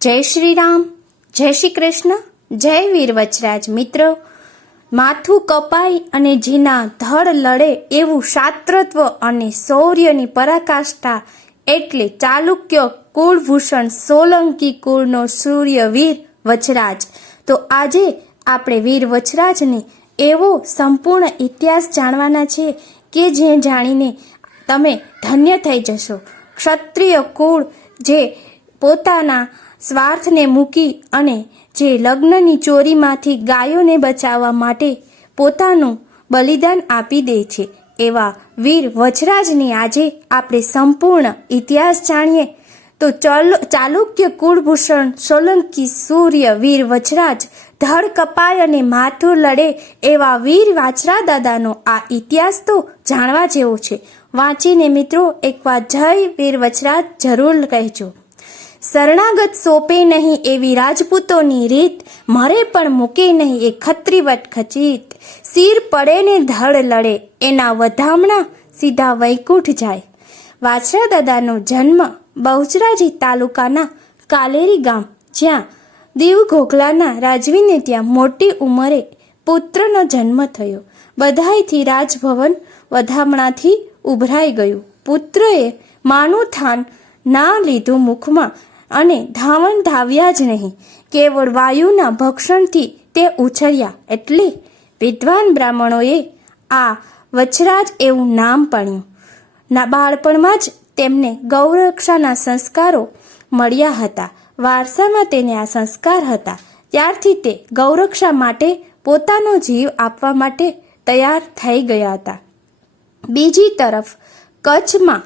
જય શ્રી રામ જય શ્રી કૃષ્ણ જય વીર વચરાજ મિત્રો. માથું કપાય અને જેના ધડ લડે એવું શાસ્ત્રત્વ અને શૌર્યની પરાકાષ્ઠા એટલે ચાલુક્ય કુળભૂષણ સોલંકી કુળનો સૂર્યવીર વચરાજ. તો આજે આપણે વીર વચરાજને એવો સંપૂર્ણ ઇતિહાસ જાણવાના છે કે જે જાણીને તમે ધન્ય થઈ જશો. ક્ષત્રિય કુળ જે પોતાના સ્વાર્થને મૂકી અને જે લગ્નની ચોરીમાંથી ગાયોને બચાવવા માટે પોતાનું બલિદાન આપી દે છે. એવા વીર વજરાજની આજે આપણે સંપૂર્ણ ઇતિહાસ જાણીએ. તો ચલ, ચાલુક્ય કુળભૂષણ સોલંકી સૂર્ય વીર વજરાજ ધડ કપાય અને માથું લડે એવા વીર વાછરા દાદાનો આ ઇતિહાસ તો જાણવા જેવો છે. વાંચીને મિત્રો એકવાર જય વીર વજરાજ જરૂર કહેજો. શરણાગત સોંપે નહીં એવી રાજપૂતોની રીત, મરે પણ મૂકે નહીં એ ખત્રીવટ ખચીત. શિર પડે ને ધડ લડે, એના વધામણા સીધા વૈકુંઠ જાય. વાછરા દાદાનો જન્મ બહુચરાજી તાલુકાના કાલેરી ગામ, જ્યાં દીવ ઘોઘલાના રાજવીને ત્યાં મોટી ઉંમરે પુત્રનો જન્મ થયો. બધાયથી રાજભવન વધામણાથી ઉભરાઈ ગયું. પુત્રએ માનું થાન ના લીધું મુખમાં અને ધાવણ ધાવ્યા જ નહીં. કેવળ વાયુના ભક્ષણથી તે ઉછળ્યા એટલે વિદ્વાન બ્રાહ્મણોએ આ વચરાજ એવું નામ પડ્યું. ના, બાળપણમાં જ તેમને ગૌરક્ષાના સંસ્કારો મળ્યા હતા. વારસામાં તેને આ સંસ્કાર હતા. ત્યારથી તે ગૌરક્ષા માટે પોતાનો જીવ આપવા માટે તૈયાર થઈ ગયા હતા. બીજી તરફ કચ્છમાં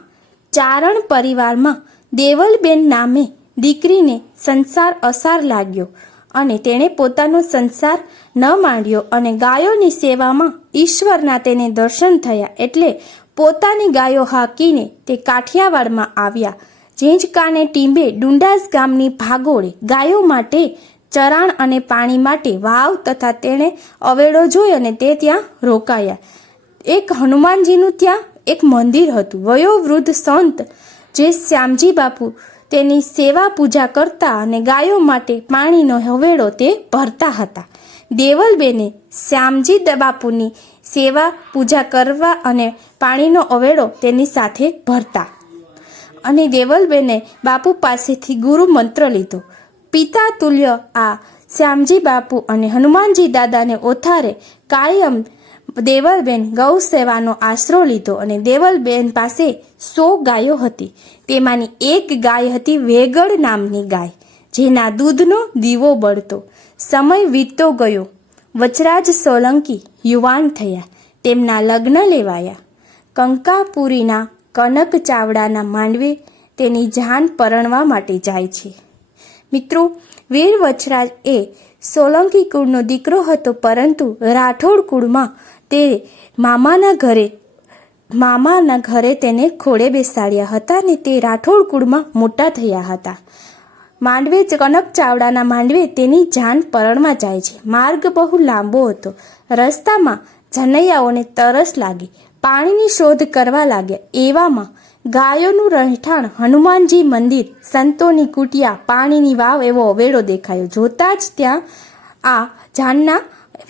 ચારણ પરિવારમાં દેવલબેન નામે દીકરીને સંસાર અસાર લાગ્યો અને તેણે પોતાનો સંસાર ન માંડ્યો અને ગાયોની સેવામાં ઈશ્વરના તેને દર્શન થયા એટલે પોતાની ગાયો હાકીને તે કાઠિયાવાડમાં આવ્યા. ઝીંઝકાને ટીંબે ડુંડાસ ગામની ભાગોળે ગાયો માટે ચરાણ અને પાણી માટે વાવ તથા તેણે અવેડો જોઈ અને તે ત્યાં રોકાયા. એક હનુમાનજીનું ત્યાં એક મંદિર હતું. વયોવૃદ્ધ સંત જે શ્યામજી બાપુ તેની સેવા પૂજા કરતા અને ગાયો માટે પાણીનો હવેડો તે ભરતા હતા. દેવલબેને શ્યામજી બાપુની સેવા પૂજા કરવા અને પાણીનો અવેડો તેની સાથે ભરતા. અને દેવલબેને બાપુ પાસેથી ગુરુ મંત્ર લીધો. પિતા તુલ્ય આ શ્યામજી બાપુ અને હનુમાનજી દાદાને ઓથારે કાયમ દેવલબેન ગૌ સેવાનો આશરો લીધો અને દેવલબેન પાસે સો ગાયો હતી. તેમાંની એક ગાય હતી વેગળ નામની ગાય, જેના દૂધનો દીવો બળતો. સમય વીતતો ગયો. વચરાજ સોલંકી યુવાન થયા, તેમના લગ્ન લેવાયા. કંકાપુરીના કનક ચાવડાના માંડવે તેની જાન પરણવા માટે જાય છે. મિત્રો, વીર વચરાજ એ સોલંકી કુળનો દીકરો હતો, પરંતુ રાઠોડ કુળમાં તે મામાના ઘરે મામાના ઘરે તેને ખોળે બેસાડ્યા હતા ને તે રાઠોડ કુળમાં મોટા થયા હતા. માંડવે કનક ચાવડાના માંડવે તેની જાન પરણમાં જાય છે. માર્ગ બહુ લાંબો હતો. રસ્તામાં જનૈયાઓને તરસ લાગી. પાણીની શોધ કરવા લાગ્યા. એવામાં ગાયોનું રહેઠાણ, હનુમાનજી મંદિર, સંતોની કુટિયા, પાણીની વાવ એવો અવેડો દેખાયો. જોતાં જ ત્યાં આ જાનના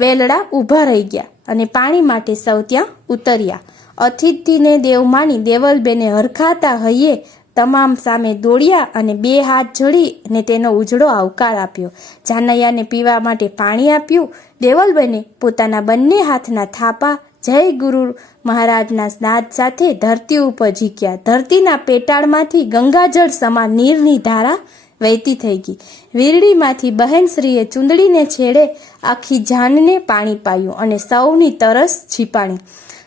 વેલડા ઊભા રહી ગયા. અને પાણી માટે સૌ ત્યાં ઉતર્યા. અતિથિને દેવ માની દેવલબેને હરખાતા હૈયે તમામ સામે દોડ્યા અને બે હાથ જોડી અને તેનો ઉજળો આવકાર આપ્યો. જાનૈયાને પીવા માટે પાણી આપ્યું. દેવલબેને પોતાના બંને હાથના થાપા જય ગુરુ મહારાજના સ્નાદ સાથે ધરતી ઉપર ઝીક્યા. ધરતીના પેટાળમાંથી ગંગાજળ સમાન નીરની ધારા વહેતી થઈ ગઈ. વીરડીમાંથી બહેનશ્રીએ ચૂંદડીને છેડે આખી જાનને પાણી પાયું અને સૌની તરસ છીપાણી.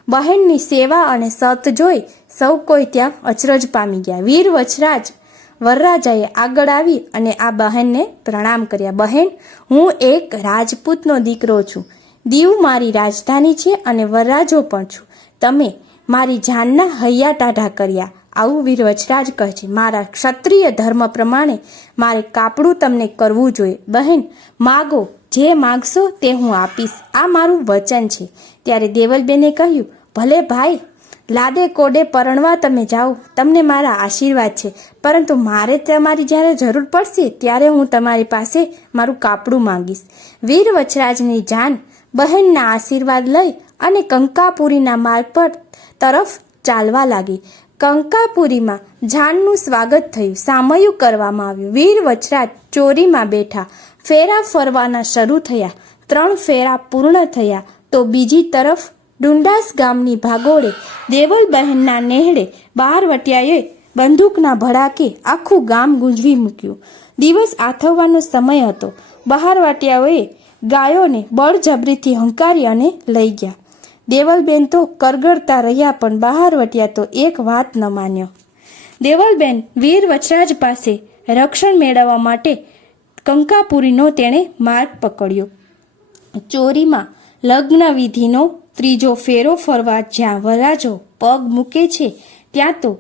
બહેનની સેવા અને સત જોઈ સૌ કોઈ ત્યાં અચરજ પામી ગયા. વીર વચરાજ વરરાજાએ આગળ આવી અને આ બહેનને પ્રણામ કર્યા. બહેન, હું એક રાજપૂતનો દીકરો છું. દીવ મારી રાજધાની છે અને વરરાજો પણ છું. તમે મારી જાનના હૈયા ટાઢા કર્યા. આવું વીર વચરાજ કહે છે, મારા ક્ષત્રિય ધર્મ પ્રમાણે મારે કાપડું તમને કરવું જોઈએ. બહેન, માગો, જે માગશો તે હું આપીશ. આ મારું વચન છે. ત્યારે દેવલબેને કહ્યું, ભલે ભાઈ, લાદે કોડે પરણવા તમે જાઓ. તમને મારા આશીર્વાદ છે. પરંતુ મારે તમારી જ્યારે જરૂર પડશે, ત્યારે હું તમારી પાસે મારું કાપડું માંગીશ. વીર વચરાજની જાન બહેનના આશીર્વાદ લઈ અને કંકાપુરીના માર્ગ પર તરફ ચાલવા લાગી. કંકાપુરીમાં જાનનું સ્વાગત થયું. સામયું કરવામાં આવ્યું. વીર વચરાજ ચોરીમાં બેઠા. ફેરા ફરવાના શરૂ થયા. ત્રણ ફેરા પૂર્ણ થયા. તો બીજી તરફ ડુંડાસ ગામની ભાગોળે દેવલબહેનના નેહડે બહારવટિયાએ બંદૂકના ભડાકે આખું ગામ ગુંજવી મૂક્યું. દિવસ આથવવાનો સમય હતો. બહારવાટિયાઓએ ગાયોને બળજબરીથી હંકારી અને લઈ ગયા. દેવલબેન તો કરગડતા રહ્યા પણ બહારવટિયા તો એક વાત ન માન્યો. દેવલબેન વીર વચરાજ પાસે રક્ષણ મેળવવા માટે કંકાપુરીનો તેણે માર્ગ પકડ્યો. ચોરીમાં લગ્ન વિધિનો ત્રીજો ફેરો ફરવા જ્યાં વરાજો પગ મૂકે છે, ત્યાં તો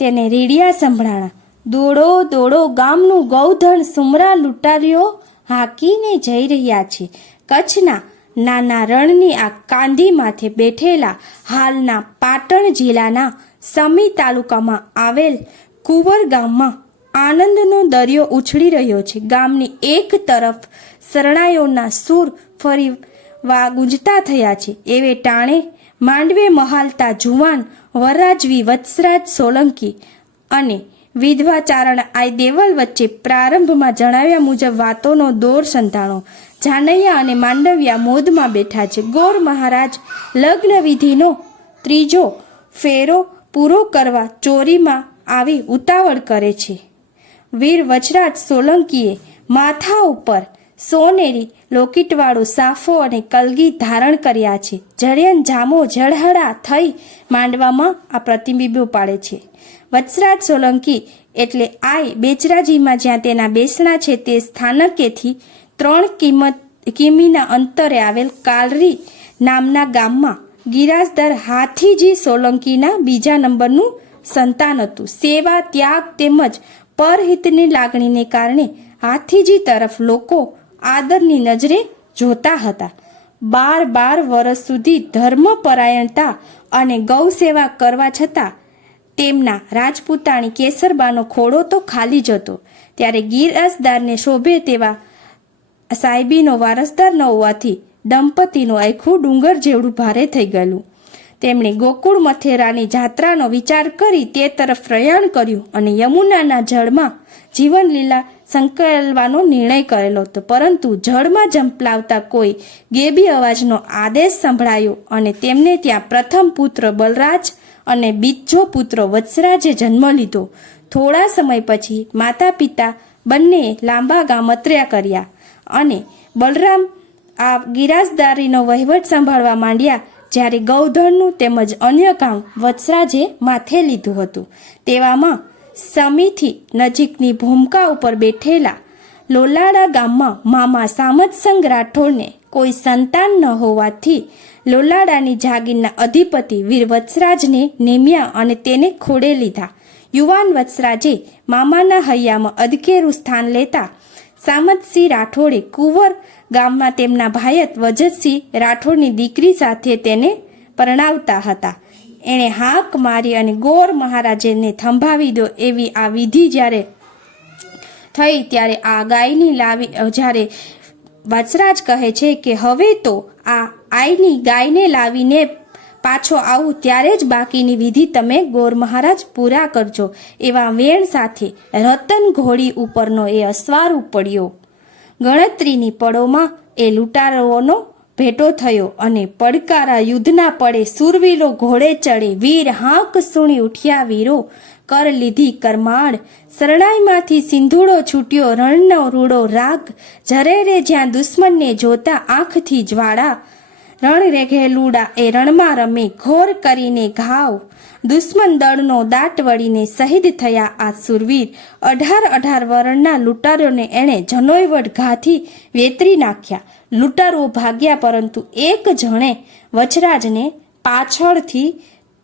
તેને રેડિયા સંભળાણા. દોડો દોડો ગામનું ગૌધન સુમરા લૂંટારીઓ હાકીને જઈ રહ્યા છે. કચ્છના નાના રણની આ કાંધી માથે બેઠેલા હાલના પાટણ જિલ્લાના સમી તાલુકામાં આવેલ કુંવર ગામમાં આનંદનો દરિયો ઉછળી રહ્યો છે. ગામની એક તરફ શરણાઈઓના સૂર ફરી વા ગુંજતા થયા છે. એવે ટાણે માંડવે મહાલતા જુવાન વરરાજવી વત્સરાજ સોલંકી અને વિધવા ચારણ આઈ દેવલ વચ્ચે પ્રારંભમાં જણાવ્યા મુજબ વાતોનો દોર સંતાણો જાનૈયા અને માંડવિયા મોદમાં બેઠા છે. ગોર મહારાજ લગ્ન વિધિનો ત્રીજો ફેરો પૂરો કરવા ચોરીમાં આવી ઉતાવળ કરે છે. વીર વજરાજ સોલંકીએ માથા ઉપર સોનેરી લોકીટવાળો સાફો અને કલગી ધારણ કર્યા છે. જળિયન જામો જળહળા થઈ માંડવામાં આ પ્રતિબિંબો પાડે છે. વત્સરાજ સોલંકી એટલે આય બેચરાજીમાં જ્યાં તેના બેસણા છે તે સ્થાનકેથી ત્રણ કિંમત, કિમીના અંતરે આવેલ કાલરી નામના ગામમાં ગિરાસદાર હાથીજી સોલંકીના બીજા નંબરનું સંતાન હતું. સેવા, ત્યાગ તેમજ પરહિતની લાગણીને કારણે હાથીજી તરફ લોકો આદરની નજરે જોતા હતા. બાર બાર વર્ષ સુધી ધર્મપરાયણતા અને ગૌ સેવા કરવા છતાં તેમના રાજપૂતાણી કેસરબાનો ખોડો તો ખાલી જ હતો. ત્યારે ગિરસદારને શોભે તેવા સાહેબીનો વારસદાર ન હોવાથી દંપતીનું આખું ડુંગર જેવડું ભારે થઈ ગયેલું. તેમણે ગોકુળ મથેરાની જાત્રાનો વિચાર કરી તે તરફ પ્રયાણ કર્યું અને યમુનાના જળમાં જીવનલીલા સંકળવાનો નિર્ણય કરેલો હતો. પરંતુ જળમાં ઝંપલાવતા કોઈ ગેબી અવાજનો આદેશ સંભળાયો અને તેમને ત્યાં પ્રથમ પુત્ર બલરાજ અને બીજો પુત્ર વત્સરાજે જન્મ લીધો. થોડા સમય પછી માતા પિતા બંને લાંબા ગામત્ર્યા કર્યા. અને બલરામ આ ગિરાસદારીનો વહીવટ સંભાળવા માંડ્યા, જ્યારે ગૌધનનું તેમજ અન્ય કામ વત્સરાજે માથે લીધું હતું. તેવામાં સમીથી નજીકની ભૂમકા ઉપર બેઠેલા લોલાડા ગામમાં મામા સામતસંગ રાઠોડને કોઈ સંતાન ન હોવાથી લોલાડાની જાગીરના અધિપતિ વીર વત્સરાજને નિમ્યા અને તેને ખોડે લીધા. યુવાન વત્સરાજે મામાના હૈયામાં અધકેરું સ્થાન લેતા સામતસિંહ રાઠોડે કુંવર ગામમાં તેમના ભાયત વજતસિંહ રાઠોડની દીકરી સાથે તેને પરણાવતા હતા. એણે હાક મારી અને ગોર મહારાજને થંભાવી દો એવી આ વિધિ જ્યારે થઈ ત્યારે આ ગાયની લાવી જ્યારે વચરાજ કહે છે કે હવે તો આ આઈની ગાયને લાવીને પાછો આવું ત્યારે જ બાકીની વિધિ તમે ગોર મહારાજ પૂરા કરજો. એવા વેણ સાથે રતન ઘોડી ઉપરનો એ અસવાર ઉપડ્યો. ગણતરીની પળોમાં એ લૂંટારોનો ભેટો થયો અને પડકારા યુદ્ધના પડે સુરવીરો ઘોડે ચડે વીર હાંક સુણી ઉઠ્યા વીરો. કર લીધી કરમાળ. શરણાઈમાંથી સિંધુડો છૂટ્યો રણનો રૂડો રાગ. જરે રે જ્યાં દુશ્મનને જોતા આંખથી જ્વાળા. રણ રેઘે લુડા, એ રણમાં રમે, ઘોર કરીને ઘાવ. દુશ્મન દળનો દાટ વળીને શહીદ થયા આ સુરવીર. અઢાર અઢાર વરણના લૂંટારોને એણે જનોયવટ ઘાથી વેતરી નાખ્યા. લૂંટારો ભાગ્યા પરંતુ એક જણે વચરાજને પાછળથી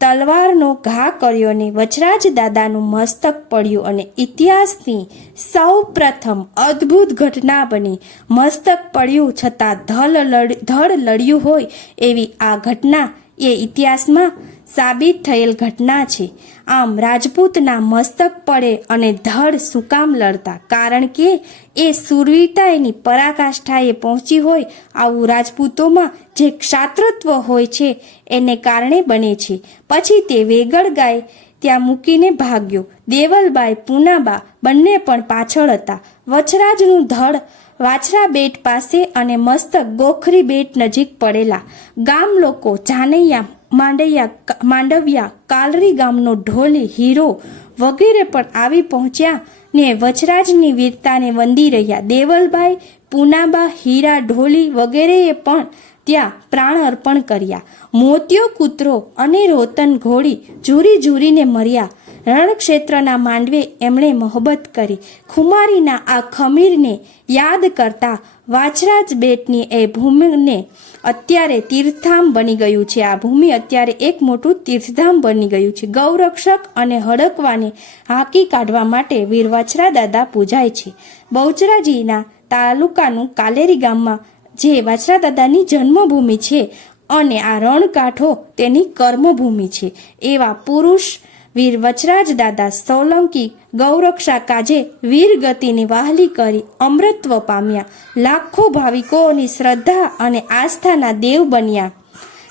તલવારનો ઘા કર્યો ને વચરાજ દાદાનું મસ્તક પડ્યું અને ઇતિહાસની સૌ પ્રથમ અદ્ભુત ઘટના બની. મસ્તક પડ્યું છતાં ધલ ધડ લડ્યું હોય એવી આ ઘટના એ ઇતિહાસમાં સાબિત થયેલ ઘટના છે. આમ રાજપૂતના મસ્તક પડે અને ધડ સુકામ લડતા. કારણ કે એ સુરવીરતા એની પરાકાષ્ઠાએ પહોંચી હોય આવું રાજપૂતોમાં જે ક્ષાત્રત્વ હોય છે, એને કારણે બને છે. પછી તે વેગળ ગાય ત્યાં મૂકીને ભાગ્યો. દેવલબાઈ, પૂનાબા બંને પણ પાછળ હતા. વચરાજનું ધડ વાછરા બેટ પાસે અને મસ્તક ગોખરી બેટ નજીક પડેલા. ગામ લોકો જાનૈયા, માંડૈયા માંડવિયા, કાલરી ગામનો ઢોલી, હીરો વગેરે પણ આવી પહોંચ્યા ને વચરાજની વીરતાને વંદી રહ્યા. દેવલભાઈ પૂનાબા, હીરા, ઢોલી વગેરેએ પણ ત્યાં પ્રાણ અર્પણ કર્યા. મોતિયો કૂતરો અને રોતન ઘોડી ઝૂરી ઝૂરીને મર્યા. રણક્ષેત્રના માંડવે એમણે મોહબત કરી. ખુમારીના આ ખમીરને યાદ કરતા વાછરાજ બેટની એ ભૂમિને અત્યારે તીર્થધામ બની ગયું છે. આ ભૂમિ અત્યારે એક મોટું તીર્થધામ બની ગયું છે. ગૌરક્ષક અને હડકવાને હાંકી કાઢવા માટે વીર વાછરા દાદા પૂજાય છે. બહુચરાજીના તાલુકાનું કાલેરી ગામમાં જે વાછરા દાદાની જન્મભૂમિ છે અને આ રણકાંઠો તેની કર્મભૂમિ છે. એવા પુરુષ વીર વચરાજ દાદા સોલંકી ગૌરક્ષા કાજે વીર ગતિની વાહલી કરી અમૃતત્વ પામ્યા. લાખો ભાવિકોની શ્રદ્ધા અને આસ્થાના દેવ બન્યા.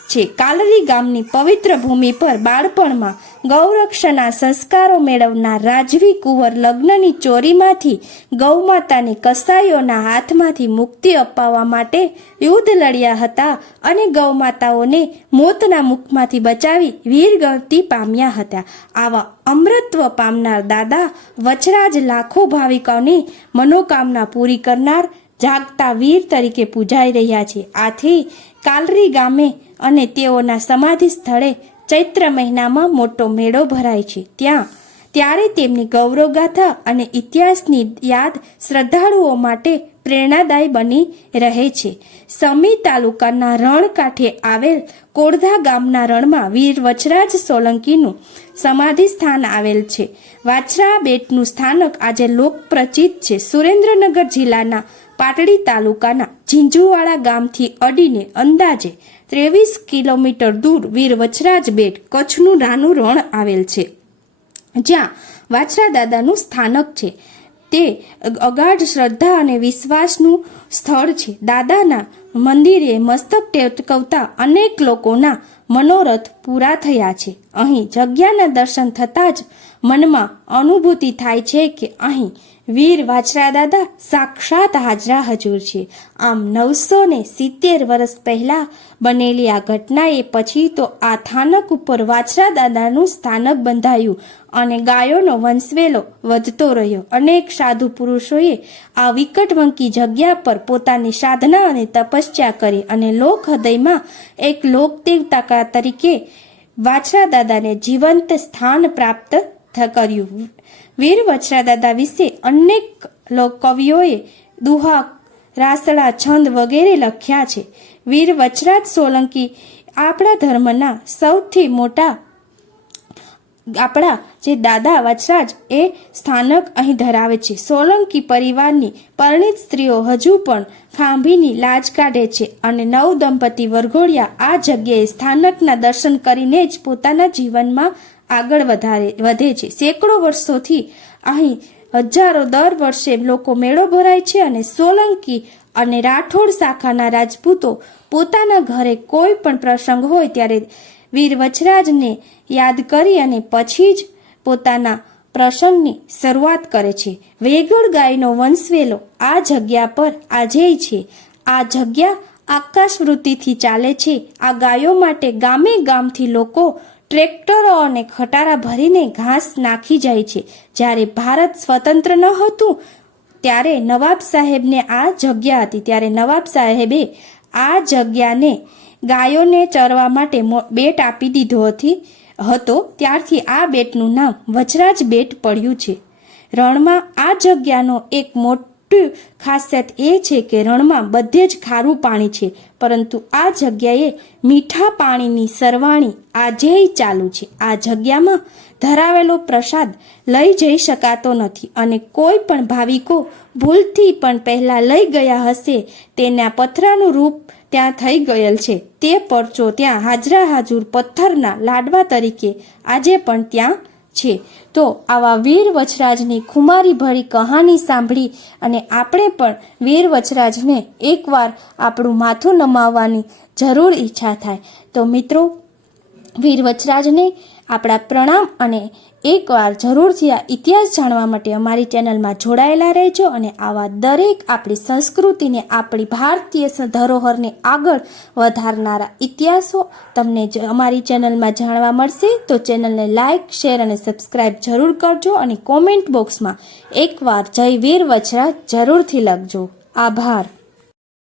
છે કાલરી ગામની પવિત્ર ભૂમિ પર બાળપણમાં ગૌરક્ષના સંસ્કારો મેળવનાર રાજવી કુંવર લગ્નની ચોરીમાંથી ગૌમાતાને કસાઈઓના હાથમાંથી મુક્તિ અપાવવા માટે યુદ્ધ લડ્યા હતા અને ગૌમાતાઓને મોતના મુખમાંથી બચાવી વીરગતિ પામ્યા હતા. આવા અમૃતત્વ પામનાર દાદા વચરાજ લાખો ભાવિકોની મનોકામના પૂરી કરનાર જાગતા વીર તરીકે પૂજાઈ રહ્યા છે. આથી કાલરી ગામે અને તેઓના સમાધિ સ્થળે ચૈત્ર મહિનામાં મોટો મેળો ભરાય છે. ત્યાં, ત્યારે તેમની ગૌરવગાથા અને ઇતિહાસની યાદ શ્રદ્ધાળુઓ માટે પ્રેરણાદાયી બની રહે છે. સમી તાલુકાના રણ કાંઠે આવેલ કોળધા ગામના રણમાં વીર વચરાજ સોલંકીનું સમાધિ સ્થાન આવેલ છે. વાછરા બેટનું સ્થાનક આજે લોકપ્રચિત છે. સુરેન્દ્રનગર જિલ્લાના પાટડી તાલુકાના ઝીંઝુવાડા ગામથી અડીને અંદાજે ત્રેવીસ કિલોમીટર દૂર વીર વચરાજ બેટ કચ્છનું નાનું રણ આવેલ છે. જ્યાં વાછરા દાદાનું સ્થાનક છે. તે અગાઢ શ્રદ્ધા અને વિશ્વાસનું સ્થળ છે. દાદાના મંદિરે મસ્તક ટેકવતા અનેક લોકોના મનોરથ પૂરા થયા છે. અહીં જગ્યાના દર્શન થતાં જ મનમાં અનુભૂતિ થાય છે કે અહીં વીર વાછરા દાદા સાક્ષાત હાજરા હજુર છે. આમ નવસો ને સિત્તેર વર્ષ પહેલા બનેલી આ ઘટનાએ પછી તો આ થાનક ઉપર વાછરા દાદાનું સ્થાનક બંધાયું અને ગાયોનો વંશવેલો વધતો રહ્યો. અનેક સાધુ પુરુષોએ આ વિકટવંકી જગ્યા પર પોતાની સાધના અને તપસ્યા કરી અને લોક હૃદયમાં એક લોકદેવતા તરીકે વાછરા દાદાને જીવંત સ્થાન પ્રાપ્ત કર્યું. વીર વછરા દાદા વિશે અનેક લોક કવિઓએ દુહા, રાસડા, છંદ વગેરે લખ્યા છે. વીર વચરાજ સોલંકી આપણા ધર્મના સૌથી મોટા આપણા જે દાદા વચરાજ એ સ્થાનક અહીં ધરાવે છે. સોલંકી પરિવારની પરણિત સ્ત્રીઓ હજુ પણ ખાંભીની લાજ કાઢે છે અને નવ દંપતી વરઘોડિયા આ જગ્યાએ સ્થાનકના દર્શન કરીને જ પોતાના જીવનમાં આગળ વધારે, વધે છે. સેંકડો વર્ષોથી અહીં હજારો દર વર્ષે લોકો મેળો ભરાય છે અને સોલંકી અને રાઠોડ શાખાના રાજપૂતો પોતાના ઘરે કોઈ પણ પ્રસંગ હોય ત્યારે વીર વચરાજને યાદ કરી અને પછી જ પોતાના પ્રસંગની શરૂઆત કરે છે. વેગળ ગાયનો વંશવેલો આ જગ્યા પર આજે છે. આ જગ્યા આકાશવૃત્તિથી ચાલે છે. આ ગાયો માટે ગામે ગામથી લોકો ટ્રેક્ટરો અને ખટારા ભરીને ઘાસ નાખી જાય છે. જ્યારે ભારત સ્વતંત્ર ન હતું, ત્યારે નવાબ સાહેબને આ જગ્યા હતી. ત્યારે નવાબ સાહેબે આ જગ્યાને ગાયોને ચરવા માટે બેટ આપી દીધો હતી. ત્યારથી આ બેટનું નામ વજરાજ બેટ પડ્યું છે. રણમાં આ જગ્યાનો એક મોટી ખાસિયત એ છે કે રણમાં બધે જ ખારું પાણી છે, પરંતુ આ જગ્યાએ મીઠા પાણીની સરવાણી આજેય ચાલુ છે. આ જગ્યામાં ધરાવેલો પ્રસાદ લઈ જઈ શકાતો નથી અને કોઈ પણ ભાવિકો ભૂલથી પણ પહેલાં લઈ ગયા હશે, તેના પથરાનું રૂપ ત્યાં થઈ ગયેલ છે. તે પરચો ત્યાં હાજરા હાજુર પથ્થરના લાડવા તરીકે આજે પણ ત્યાં છે. તો આવા વીર વચરાજની ખુમારી ભરી કહાની સાંભળી અને આપણે પણ વીર વચરાજને એકવાર આપણું માથું નમાવવાની જરૂર ઈચ્છા થાય. તો મિત્રો, વીર વચરાજને આપણા પ્રણામ અને એકવાર જરૂરથી આ ઇતિહાસ જાણવા માટે અમારી ચેનલમાં જોડાયેલા રહેજો અને આવા દરેક આપણી સંસ્કૃતિને, આપણી ભારતીય ધરોહરને આગળ વધારનારા ઇતિહાસો તમને અમારી ચેનલમાં જાણવા મળશે. તો ચેનલને લાઇક શેર અને સબસ્ક્રાઇબ જરૂર કરજો અને કોમેન્ટ બોક્સમાં એકવાર જય વીર વછરા જરૂરથી લખજો. આભાર.